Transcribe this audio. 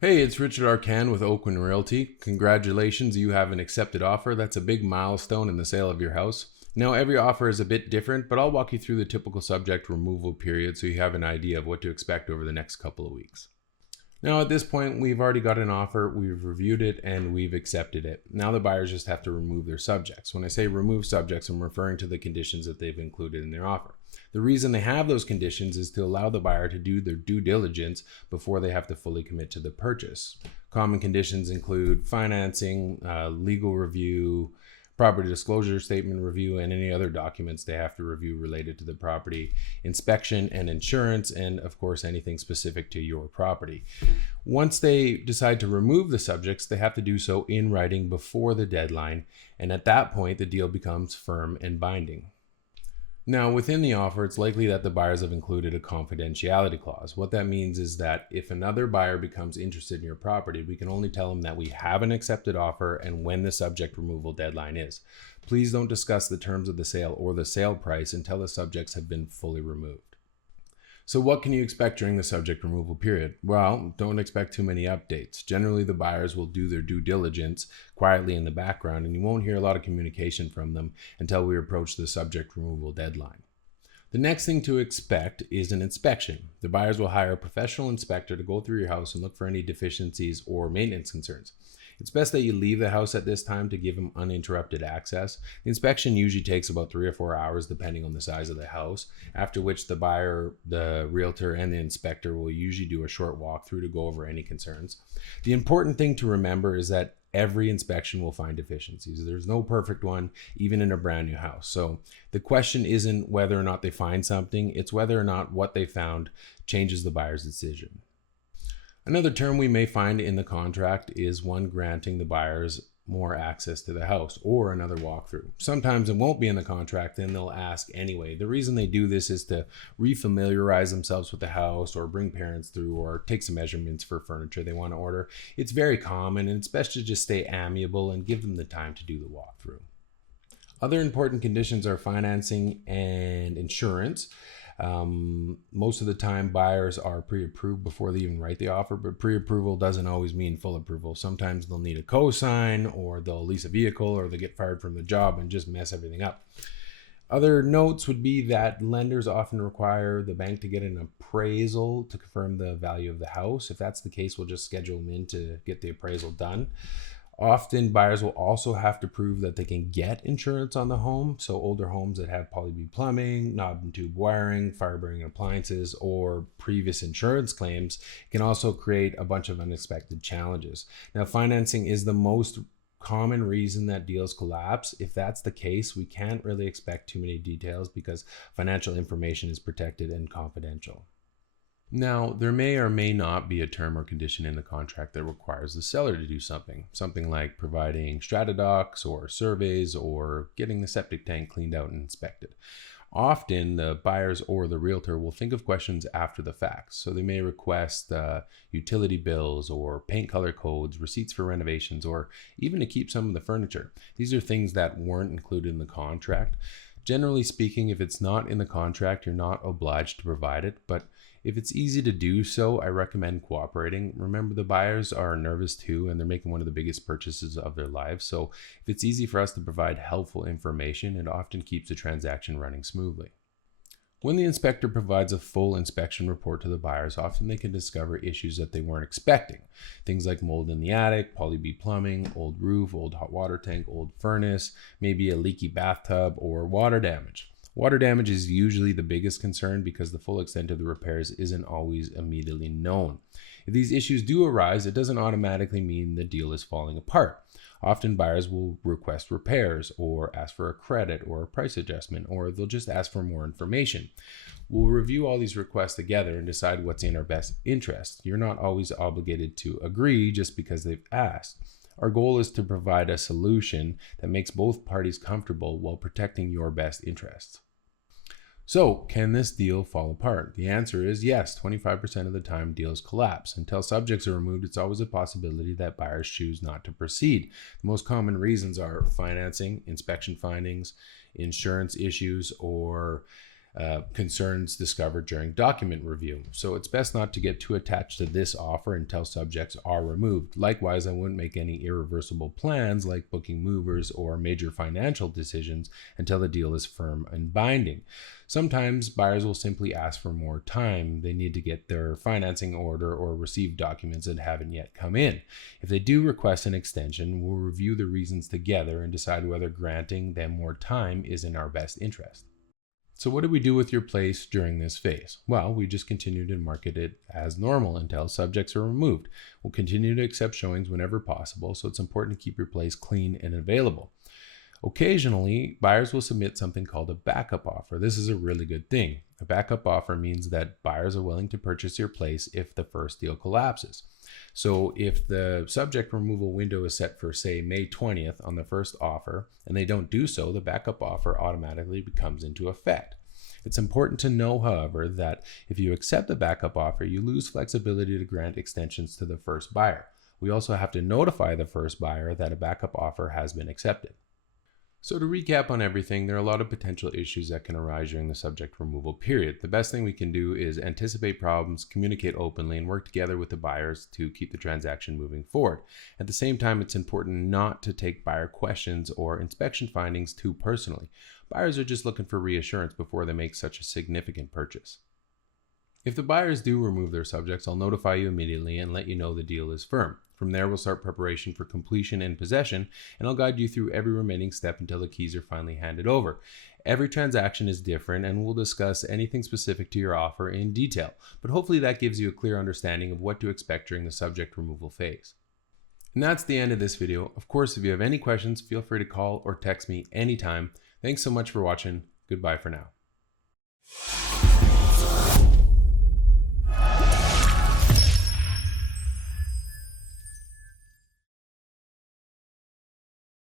Hey, it's Richard Arcan with Oakland Realty. Congratulations, you have an accepted offer. That's a big milestone in the sale of your house. Now, every offer is a bit different, but I'll walk you through the typical subject removal period so you have an idea of what to expect over the next couple of weeks. Now, at this point, we've already got an offer, we've reviewed it, and we've accepted it. Now the buyers just have to remove their subjects. When I say remove subjects, I'm referring to the conditions that they've included in their offer. The reason they have those conditions is to allow the buyer to do their due diligence before they have to fully commit to the purchase. Common conditions include financing, legal review, property disclosure statement review, and any other documents they have to review related to the property, inspection and insurance, and of course anything specific to your property. Once they decide to remove the subjects, they have to do so in writing before the deadline, and at that point the deal becomes firm and binding. Now, within the offer, it's likely that the buyers have included a confidentiality clause. What that means is that if another buyer becomes interested in your property, we can only tell them that we have an accepted offer and when the subject removal deadline is. Please don't discuss the terms of the sale or the sale price until the subjects have been fully removed. So what can you expect during the subject removal period? Well, don't expect too many updates. Generally, the buyers will do their due diligence quietly in the background, and you won't hear a lot of communication from them until we approach the subject removal deadline. The next thing to expect is an inspection. The buyers will hire a professional inspector to go through your house and look for any deficiencies or maintenance concerns. It's best that you leave the house at this time to give them uninterrupted access. The inspection usually takes about 3 or 4 hours depending on the size of the house, after which the buyer, the realtor, and the inspector will usually do a short walkthrough to go over any concerns. The important thing to remember is that every inspection will find deficiencies. There's no perfect one, even in a brand new house. So the question isn't whether or not they find something, it's whether or not what they found changes the buyer's decision. Another term we may find in the contract is one granting the buyers more access to the house or another walkthrough. Sometimes it won't be in the contract and they'll ask anyway. The reason they do this is to refamiliarize themselves with the house or bring parents through or take some measurements for furniture they want to order. It's very common and it's best to just stay amiable and give them the time to do the walkthrough. Other important conditions are financing and insurance. Most of the time buyers are pre-approved before they even write the offer, but pre-approval doesn't always mean full approval. Sometimes they'll need a co-sign or they'll lease a vehicle or they get fired from the job and just mess everything up. Other notes would be that lenders often require the bank to get an appraisal to confirm the value of the house. If that's the case, we'll just schedule them in to get the appraisal done. Often buyers will also have to prove that they can get insurance on the home. So older homes that have poly B plumbing, knob and tube wiring, fire burning appliances, or previous insurance claims can also create a bunch of unexpected challenges. Now, financing is the most common reason that deals collapse. If that's the case, we can't really expect too many details because financial information is protected and confidential. Now, there may or may not be a term or condition in the contract that requires the seller to do something like providing strata docs or surveys or getting the septic tank cleaned out and inspected. Often, the buyers or the realtor will think of questions after the fact, so they may request utility bills or paint color codes, receipts for renovations, or even to keep some of the furniture. These are things that weren't included in the contract. Generally speaking, if it's not in the contract, you're not obliged to provide it, but if it's easy to do so, I recommend cooperating. Remember, the buyers are nervous too, and they're making one of the biggest purchases of their lives. So if it's easy for us to provide helpful information, it often keeps the transaction running smoothly. When the inspector provides a full inspection report to the buyers, often they can discover issues that they weren't expecting. Things like mold in the attic, poly B plumbing, old roof, old hot water tank, old furnace, maybe a leaky bathtub, or water damage. Water damage is usually the biggest concern because the full extent of the repairs isn't always immediately known. If these issues do arise, it doesn't automatically mean the deal is falling apart. Often buyers will request repairs or ask for a credit or a price adjustment, or they'll just ask for more information. We'll review all these requests together and decide what's in our best interest. You're not always obligated to agree just because they've asked. Our goal is to provide a solution that makes both parties comfortable while protecting your best interests. So, can this deal fall apart? The answer is yes. 25% of the time deals collapse. Until subjects are removed, it's always a possibility that buyers choose not to proceed. The most common reasons are financing, inspection findings, insurance issues, or concerns discovered during document review. So it's best not to get too attached to this offer until subjects are removed. Likewise, I wouldn't make any irreversible plans like booking movers or major financial decisions until the deal is firm and binding. Sometimes buyers will simply ask for more time. They need to get their financing order or receive documents that haven't yet come in. If they do request an extension, we'll review the reasons together and decide whether granting them more time is in our best interest. So what do we do with your place during this phase? Well, we just continue to market it as normal until subjects are removed. We'll continue to accept showings whenever possible, so it's important to keep your place clean and available. Occasionally, buyers will submit something called a backup offer. This is a really good thing. A backup offer means that buyers are willing to purchase your place if the first deal collapses. So if the subject removal window is set for, say, May 20th on the first offer, and they don't do so, the backup offer automatically becomes into effect. It's important to know, however, that if you accept the backup offer, you lose flexibility to grant extensions to the first buyer. We also have to notify the first buyer that a backup offer has been accepted. So to recap on everything, there are a lot of potential issues that can arise during the subject removal period. The best thing we can do is anticipate problems, communicate openly, and work together with the buyers to keep the transaction moving forward. At the same time, it's important not to take buyer questions or inspection findings too personally. Buyers are just looking for reassurance before they make such a significant purchase. If the buyers do remove their subjects, I'll notify you immediately and let you know the deal is firm. From there, we'll start preparation for completion and possession, and I'll guide you through every remaining step until the keys are finally handed over. Every transaction is different, and we'll discuss anything specific to your offer in detail, but hopefully that gives you a clear understanding of what to expect during the subject removal phase. And that's the end of this video. Of course, if you have any questions, feel free to call or text me anytime. Thanks so much for watching. Goodbye for now.